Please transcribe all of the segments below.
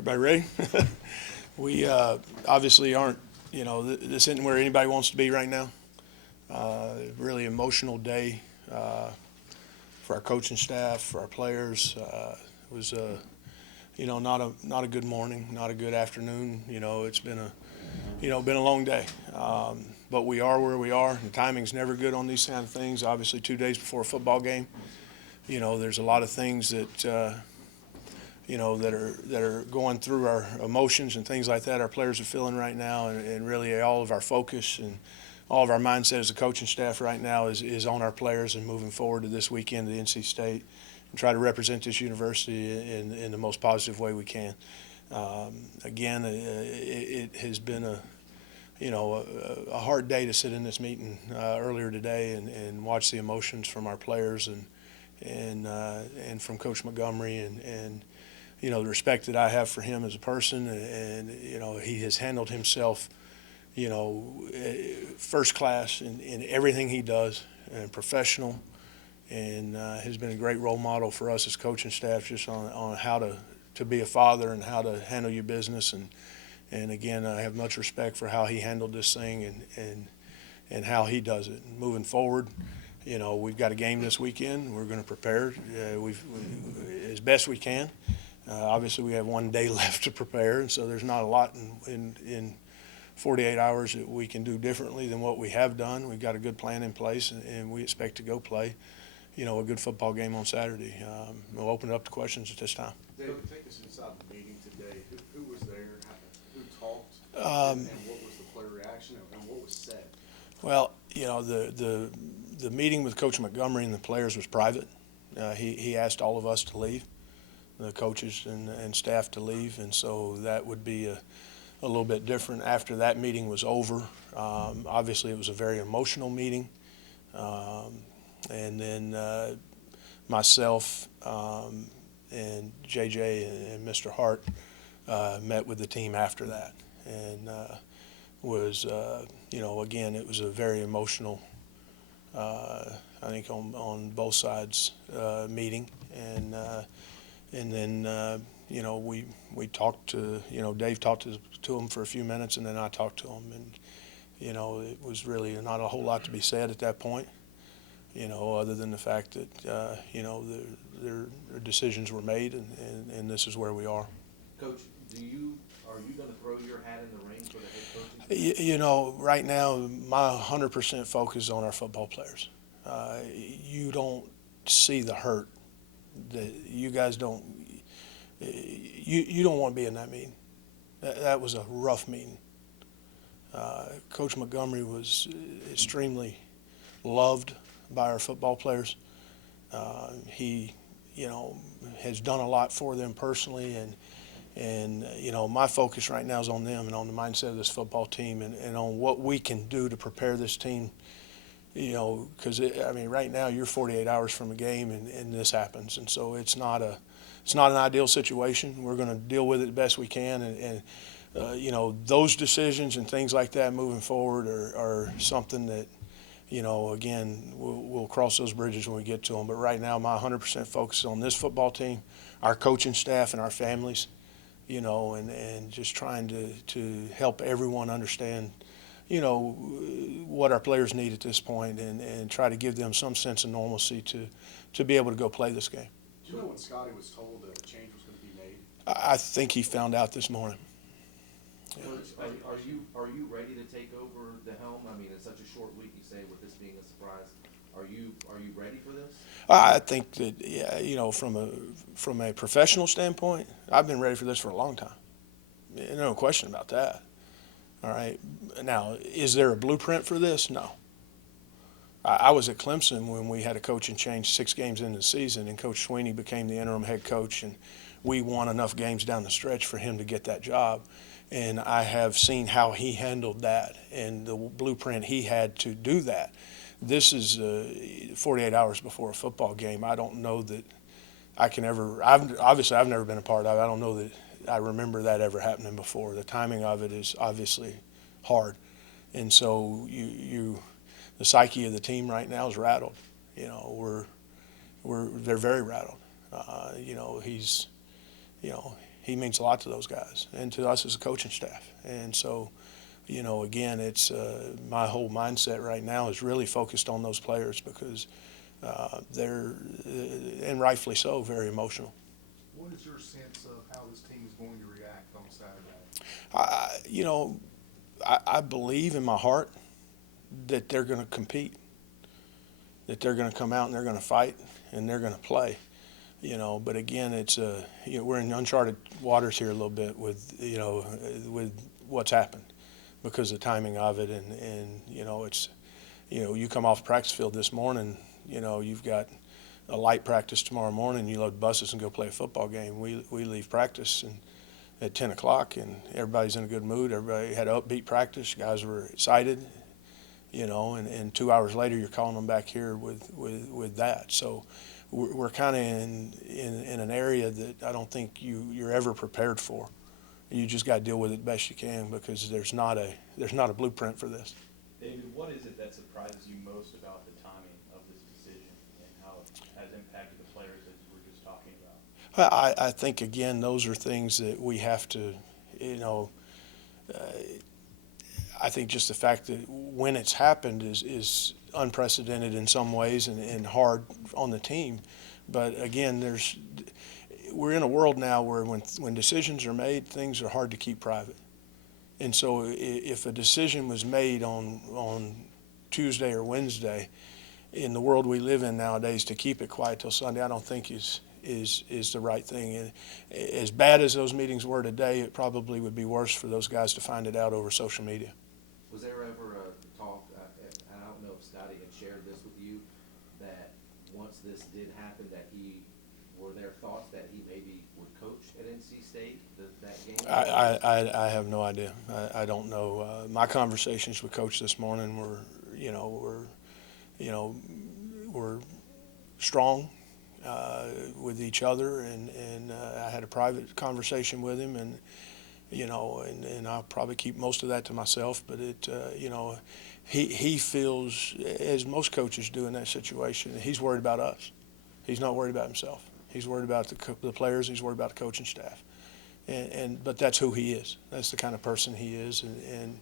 Everybody ready? We obviously aren't, this isn't where anybody wants to be right now. Really emotional day for our coaching staff, for our players. It was, not a good morning, not a good afternoon. It's been a long day. But we are where we are, and timing's never good on these kind of things. Obviously, 2 days before a football game, there's a lot of things that are going through our emotions and things like that our players are feeling right now, and really all of our focus and all of our mindset as a coaching staff right now is on our players and moving forward to this weekend to NC State and try to represent this university in the most positive way we can. Again, it has been a hard day to sit in this meeting earlier today and watch the emotions from our players and from Coach Montgomery and the respect that I have for him as a person, and he has handled himself, first class in everything he does, and professional, and has been a great role model for us as coaching staff, just on how to be a father and how to handle your business, and again, I have much respect for how he handled this thing and how he does it. Moving forward, we've got a game this weekend. We're going to prepare as best we can. Obviously, we have 1 day left to prepare, and so there's not a lot in 48 hours that we can do differently than what we have done. We've got a good plan in place, and we expect to go play, a good football game on Saturday. We'll open it up to questions at this time. David, take us inside the meeting today. Who was there? Who talked? And what was the player reaction? And what was said? Well, the meeting with Coach Montgomery and the players was private. He asked all of us to leave, the coaches and staff to leave, and so that would be a little bit different after that meeting was over. Obviously, it was a very emotional meeting, and then myself and JJ and Mr. Hart met with the team after that, and was again, it was a very emotional, I think on both sides meeting, and then we talked to Dave talked to him for a few minutes, and then I talked to him, and it was really not a whole lot to be said at that point, other than the fact that their decisions were made, and this is where we are. Coach, are you going to throw your hat in the ring for the head coaching? Right now my 100% focus is on our football players. You don't see the hurt that you guys don't. You don't want to be in that meeting. That was a rough meeting. Coach Montgomery was extremely loved by our football players. He, has done a lot for them personally, and my focus right now is on them and on the mindset of this football team and on what we can do to prepare this team. Because right now you're 48 hours from a game and this happens, and so it's not an ideal situation. We're going to deal with it the best we can, and those decisions and things like that moving forward are something that, again, we'll cross those bridges when we get to them. But right now, my 100% focus is on this football team, our coaching staff, and our families, and just trying to help everyone understand, what our players need at this point, and try to give them some sense of normalcy to be able to go play this game. Do you know when Scotty was told that a change was going to be made? I think he found out this morning. Coach, are you ready to take over the helm? I mean, it's such a short week, you say, with this being a surprise. Are you ready for this? I think that, from a professional standpoint, I've been ready for this for a long time. No question about that. All right. Now, is there a blueprint for this? No. I was at Clemson when we had a coaching change 6 games into the season, and Coach Sweeney became the interim head coach, and we won enough games down the stretch for him to get that job. And I have seen how he handled that and the blueprint he had to do that. This is 48 hours before a football game. I don't know that I can ever – I've never been a part of it. I don't know that I remember that ever happening before. The timing of it is obviously hard. And so the psyche of the team right now is rattled. They're very rattled. He He means a lot to those guys and to us as a coaching staff. And so, again, it's my whole mindset right now is really focused on those players because they're, and rightfully so, very emotional. What is your sense of how this team is going to react on Saturday? I believe in my heart that they're going to compete, that they're going to come out and they're going to fight and they're going to play. But again, it's we're in uncharted waters here a little bit with with what's happened because of the timing of it, and it's you come off the practice field this morning, you've got a light practice tomorrow morning, you load buses and go play a football game. We leave practice and at 10 o'clock and everybody's in a good mood. Everybody had an upbeat practice. Guys were excited, and 2 hours later you're calling them back here with that. So we're kind of in an area that I don't think you're ever prepared for. You just got to deal with it best you can because there's not a blueprint for this. David, what is it that surprises you most about the timing of this decision and how it has impacted the players as we were just talking about? I think again those are things that we have to, I think just the fact that when it's happened is unprecedented in some ways and hard on the team. But again, we're in a world now where when decisions are made, things are hard to keep private. And so if a decision was made on Tuesday or Wednesday, in the world we live in nowadays, to keep it quiet till Sunday, I don't think is the right thing. And as bad as those meetings were today, it probably would be worse for those guys to find it out over social media. Was there ever a talk, I don't know if Scotty had shared this with you, that once this did happen, were there thoughts that he maybe would coach at NC State that game? I have no idea. I don't know. My conversations with Coach this morning were strong with each other, and I had a private conversation with him, and I'll probably keep most of that to myself. But he feels, as most coaches do in that situation, he's worried about us. He's not worried about himself. He's worried about the players. He's worried about the coaching staff. But that's who he is. That's the kind of person he is, and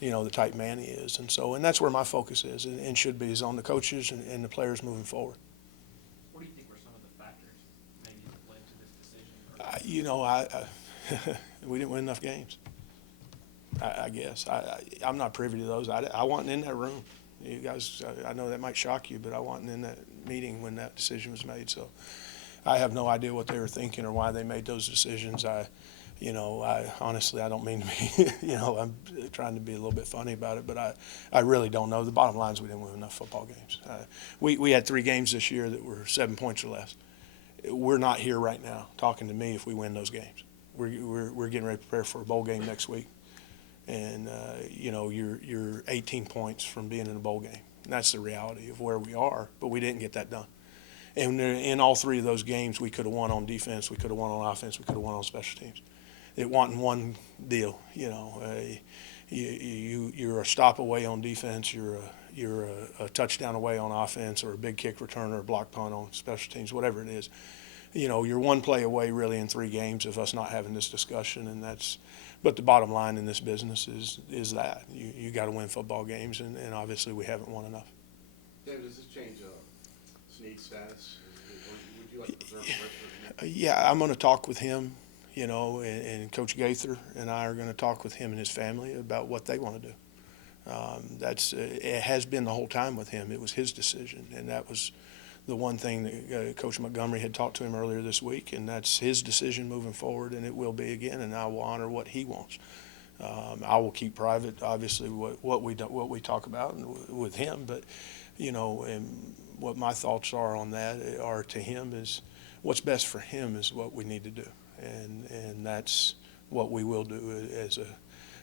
the type man he is. And that's where my focus is and should be, is on the coaches and the players moving forward. What do you think were some of the factors maybe that led to this decision? We didn't win enough games. I guess I'm not privy to those. I wasn't in that room. You guys, I know that might shock you, but I wasn't in that meeting when that decision was made. So I have no idea what they were thinking or why they made those decisions. I honestly, I don't mean to be, I'm trying to be a little bit funny about it, but I really don't know. The bottom line is we didn't win enough football games. We had 3 games this year that were 7 points or less. We're not here right now talking to me if we win those games. We're getting ready to prepare for a bowl game next week. And, you're 18 points from being in a bowl game. And that's the reality of where we are, but we didn't get that done. And in all 3 of those games, we could have won on defense, we could have won on offense, we could have won on special teams. It wasn't one deal, you're a stop away on defense, you're a touchdown away on offense, or a big kick return or a block punt on special teams, whatever it is. You're one play away really in 3 games of us not having this discussion, and but the bottom line in this business is that you got to win football games, and obviously we haven't won enough. David, does this change Snead's status? Or would you like to preserve the rest of it? Yeah, I'm going to talk with him, and Coach Gaither and I are going to talk with him and his family about what they want to do. It has been the whole time with him. It was his decision, and that was the one thing that Coach Montgomery had talked to him earlier this week, and that's his decision moving forward, and it will be again, and I will honor what he wants. I will keep private, obviously, what we talk about with him, but and what my thoughts are on that are to him is what's best for him is what we need to do, and that's what we will do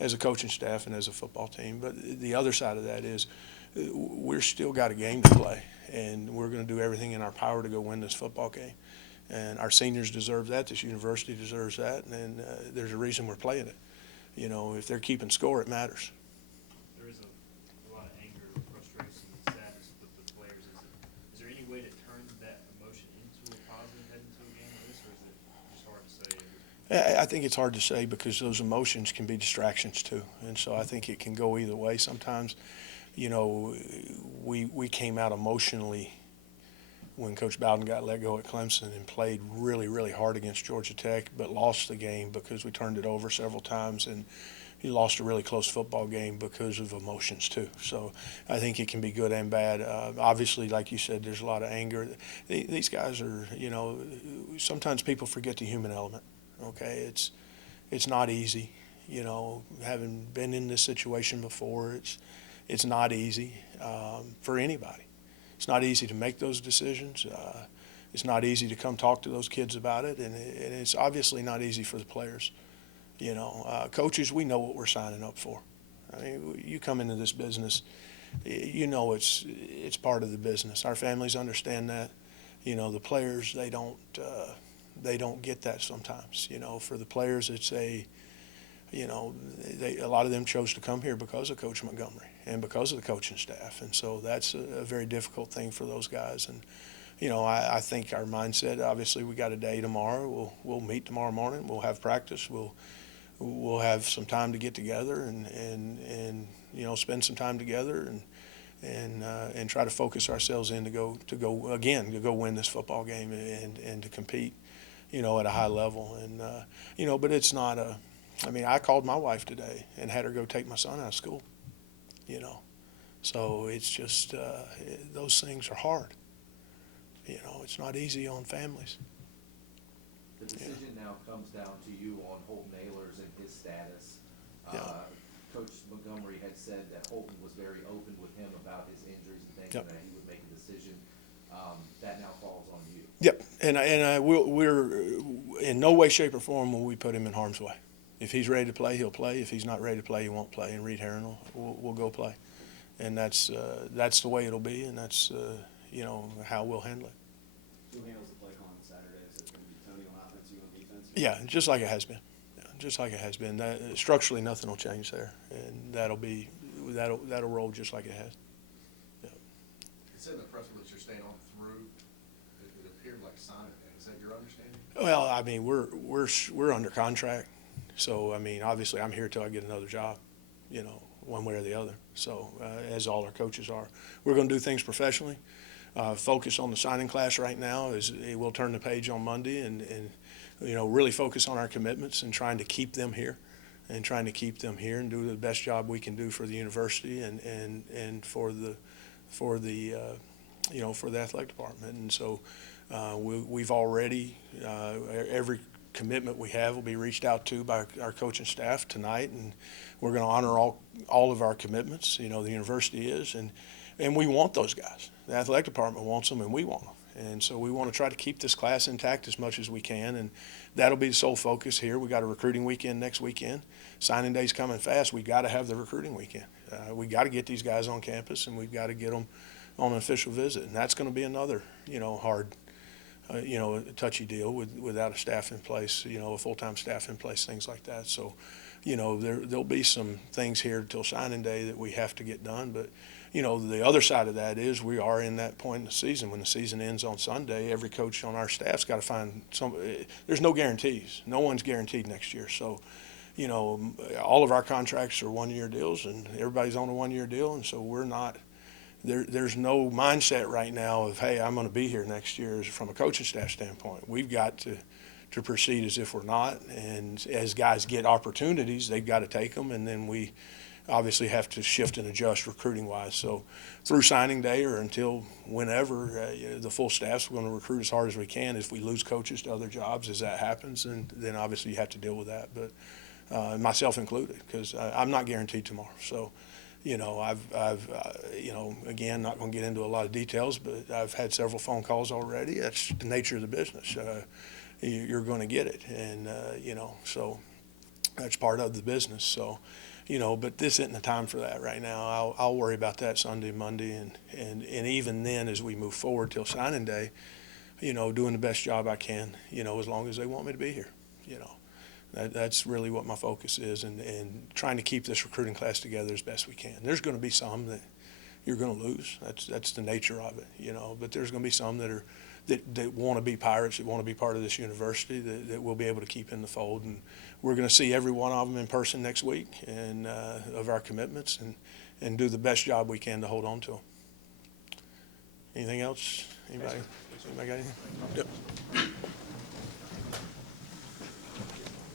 as a coaching staff and as a football team. But the other side of that is we're still got a game to play, and we're going to do everything in our power to go win this football game. And our seniors deserve that. This university deserves that, and there's a reason we're playing it. If they're keeping score, it matters. There is a lot of anger, frustration, and sadness with the players. Is there any way to turn that emotion into a positive heading into a game like this, or is it just hard to say? I think it's hard to say because those emotions can be distractions too, and so I think it can go either way. Sometimes, you know, we came out emotionally when Coach Bowden got let go at Clemson and played really, really hard against Georgia Tech, but lost the game because we turned it over several times, and he lost a really close football game because of emotions too. So I think it can be good and bad. Obviously, like you said, there's a lot of anger. These guys are, you know, sometimes people forget the human element. Okay, it's not easy. You know, having been in this situation before, it's not easy for anybody. It's not easy to make those decisions. It's not easy to come talk to those kids about it, and it's obviously not easy for the players. You know, coaches, we know what we're signing up for. I mean, you come into this business, you know it's part of the business. Our families understand that. You know, the players, they don't get that sometimes. You know, for the players, it's a lot of them chose to come here because of Coach Montgomery and because of the coaching staff, and so that's a very difficult thing for those guys. And you know, I think our mindset. Obviously, we got a day tomorrow. We'll meet tomorrow morning. We'll have practice. We'll have some time to get together and you know, spend some time together and try to focus ourselves in to go win this football game and to compete, you know, at a high level. And you know, but it's not a. I mean, I called my wife today and had her go take my son out of school. You know, so it's just those things are hard. You know, it's not easy on families. The decision now comes down to you on Holton Ahlers and his status. Yeah. Coach Montgomery had said that Holton was very open with him about his injuries and things, Yep. and that he would make a decision. That now falls on you. Yep, and we're in no way, shape, or form will we put him in harm's way. If he's ready to play, he'll play. If he's not ready to play, he won't play. And Reed Herron will go play, and that's the way it'll be, and that's you know, how we'll handle it. Who handles the play call on Saturday? Is it going to be Tony on offense, you on defense? Yeah, just like it has been. Yeah, just like it has been. Structurally, nothing will change there, and that'll roll just like it has. Yeah. It said in the press release you're staying on through. It appeared like signing day. Is that your understanding? Well, I mean, we're under contract, so I mean, obviously, I'm here till I get another job, you know, one way or the other. So, as all our coaches are, we're going to do things professionally. Focus on the signing class right now. We'll turn the page on Monday and you know, really focus on our commitments and trying to keep them here, and do the best job we can do for the university and for the you know, for the athletic department. And so we've already every commitment we have will be reached out to by our coaching staff tonight, and we're going to honor all of our commitments. You know, the university is, and we want those guys. The athletic department wants them, and we want them. And so we want to try to keep this class intact as much as we can, and that'll be the sole focus here. We got a recruiting weekend next weekend. Signing day's coming fast. We got to have the recruiting weekend. We got to get these guys on campus, and we've got to get them on an official visit, and that's going to be another, you know, hard, you know, touchy deal without a staff in place, you know, a full-time staff in place, things like that. So, you know, there'll be some things here till signing day that we have to get done, but. You know, the other side of that is we are in that point in the season. When the season ends on Sunday, every coach on our staff's got to find some. There's no guarantees. No one's guaranteed next year. So, you know, all of our contracts are one-year deals, and everybody's on a one-year deal, and so we're not. There's no mindset right now of, hey, I'm going to be here next year. From a coaching staff standpoint, we've got to proceed as if we're not, and as guys get opportunities, they've got to take them, and then we obviously have to shift and adjust recruiting-wise. So through signing day or until whenever, the full staff's going to recruit as hard as we can. If we lose coaches to other jobs as that happens, and then obviously you have to deal with that, but myself included, because I'm not guaranteed tomorrow. So, you know, I've you know, again, not going to get into a lot of details, but I've had several phone calls already. That's the nature of the business. You're going to get it, and you know, so that's part of the business. So. You know, but this isn't the time for that right now. I'll worry about that Sunday, Monday, and even then as we move forward till signing day, you know, doing the best job I can, you know, as long as they want me to be here. You know, that's really what my focus is, and trying to keep this recruiting class together as best we can. There's going to be some that you're going to lose. That's the nature of it, you know, but there's going to be some that that want to be Pirates, that want to be part of this university, that we'll be able to keep in the fold. And we're going to see every one of them in person next week, and of our commitments, and do the best job we can to hold on to them. Anything else? Anybody got anything? Yep.